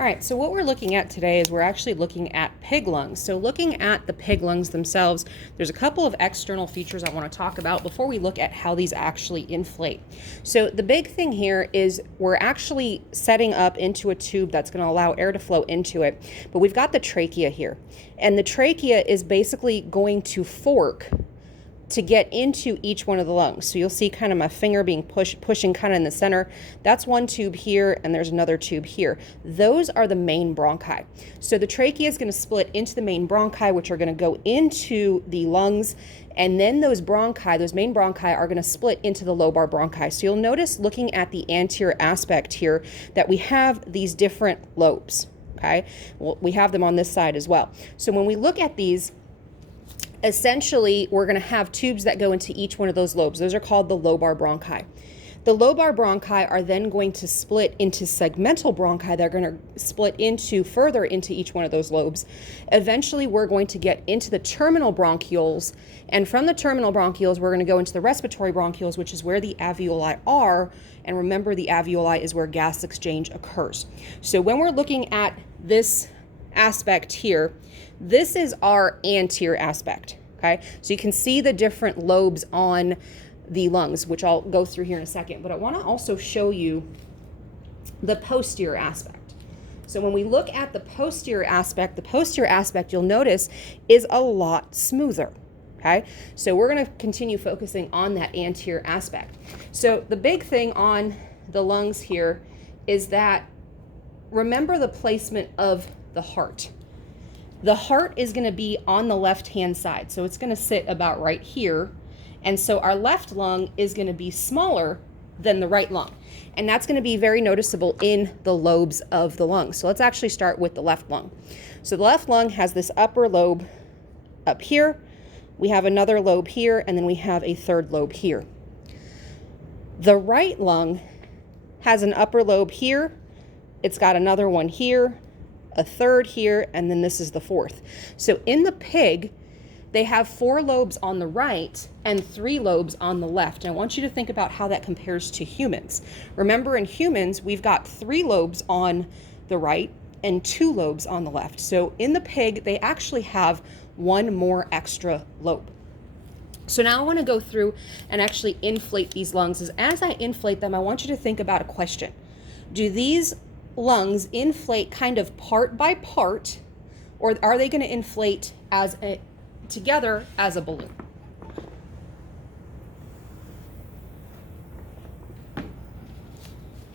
All right, so what we're looking at today is we're actually looking at pig lungs. So looking at the pig lungs themselves, there's a couple of external features I want to talk about before we look at how these actually inflate. So the big thing here is we're actually setting up into a tube that's going to allow air to flow into it, but we've got the trachea here. And the trachea is basically going to fork to get into each one of the lungs. So you'll see kind of my finger being pushing kind of in the center. That's one tube here, and there's another tube here. Those are the main bronchi. So the trachea is going to split into the main bronchi, which are going to go into the lungs, and then those bronchi, those main bronchi, are going to split into the lobar bronchi. So you'll notice looking at the anterior aspect here that we have these different lobes, okay? Well, we have them on this side as well. So when we look at these, essentially, we're going to have tubes that go into each one of those lobes. Those are called the lobar bronchi. The lobar bronchi are then going to split into segmental bronchi. They're going to split into further into each one of those lobes. Eventually, we're going to get into the terminal bronchioles, and from the terminal bronchioles, we're going to go into the respiratory bronchioles, which is where the alveoli are. And remember, the alveoli is where gas exchange occurs. So when we're looking at this aspect here, this is our anterior aspect, okay? So you can see the different lobes on the lungs, which I'll go through here in a second, but I want to also show you the posterior aspect. So when we look at the posterior aspect, you'll notice is a lot smoother, okay? So we're going to continue focusing on that anterior aspect. So the big thing on the lungs here is that remember the placement of the heart. The heart is going to be on the left-hand side, so it's going to sit about right here. And so our left lung is going to be smaller than the right lung. And that's going to be very noticeable in the lobes of the lung. So let's actually start with the left lung. So the left lung has this upper lobe up here. We have another lobe here, and then we have a third lobe here. The right lung has an upper lobe here. It's got another one here, a third here, and then this is the fourth. So in the pig, they have 4 lobes on the right and 3 lobes on the left. And I want you to think about how that compares to humans. Remember, in humans, we've got 3 lobes on the right and 2 lobes on the left. So in the pig, they actually have 1 more extra lobe. So now I want to go through and actually inflate these lungs. As I inflate them, I want you to think about a question. Do these lungs inflate kind of part by part, or are they going to inflate together as a balloon? I'm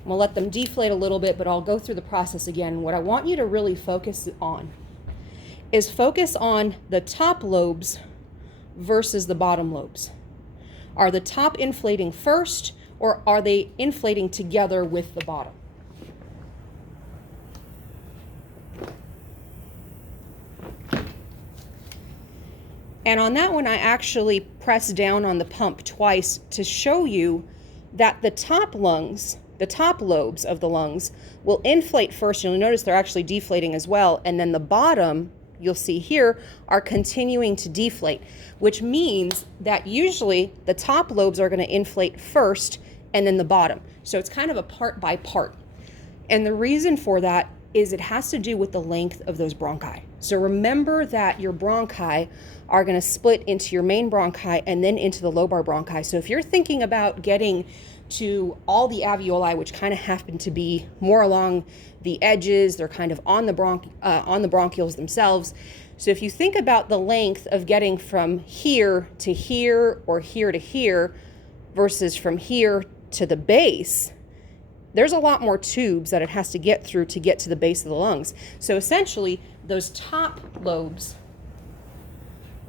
going to let them deflate a little bit, but I'll go through the process again. What I want you to really focus on is focus on the top lobes versus the bottom lobes. Are the top inflating first, or are they inflating together with the bottom? And on that one, I actually pressed down on the pump twice to show you that the top lungs, the top lobes of the lungs, will inflate first. You'll notice they're actually deflating as well. And then the bottom, you'll see here, are continuing to deflate, which means that usually the top lobes are going to inflate first and then the bottom. So it's kind of a part by part. And the reason for that is it has to do with the length of those bronchi. So remember that your bronchi are going to split into your main bronchi and then into the lobar bronchi. So if you're thinking about getting to all the alveoli, which kind of happen to be more along the edges, they're kind of on the bronchioles themselves. So if you think about the length of getting from here to here or here to here versus from here to the base, there's a lot more tubes that it has to get through to get to the base of the lungs. So essentially, those top lobes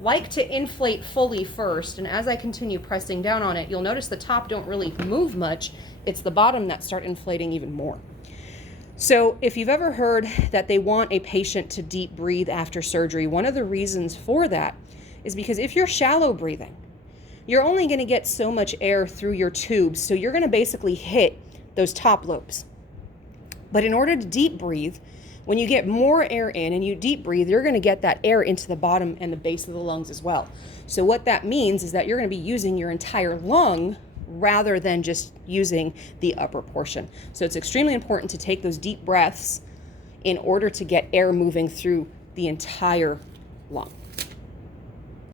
like to inflate fully first, and as I continue pressing down on it, you'll notice the top don't really move much. It's the bottom that start inflating even more. So if you've ever heard that they want a patient to deep breathe after surgery, one of the reasons for that is because if you're shallow breathing, you're only going to get so much air through your tubes, so you're going to basically hit those top lobes. But in order to deep breathe, when you get more air in and you deep breathe, you're going to get that air into the bottom and the base of the lungs as well. So what that means is that you're going to be using your entire lung rather than just using the upper portion. So it's extremely important to take those deep breaths in order to get air moving through the entire lung.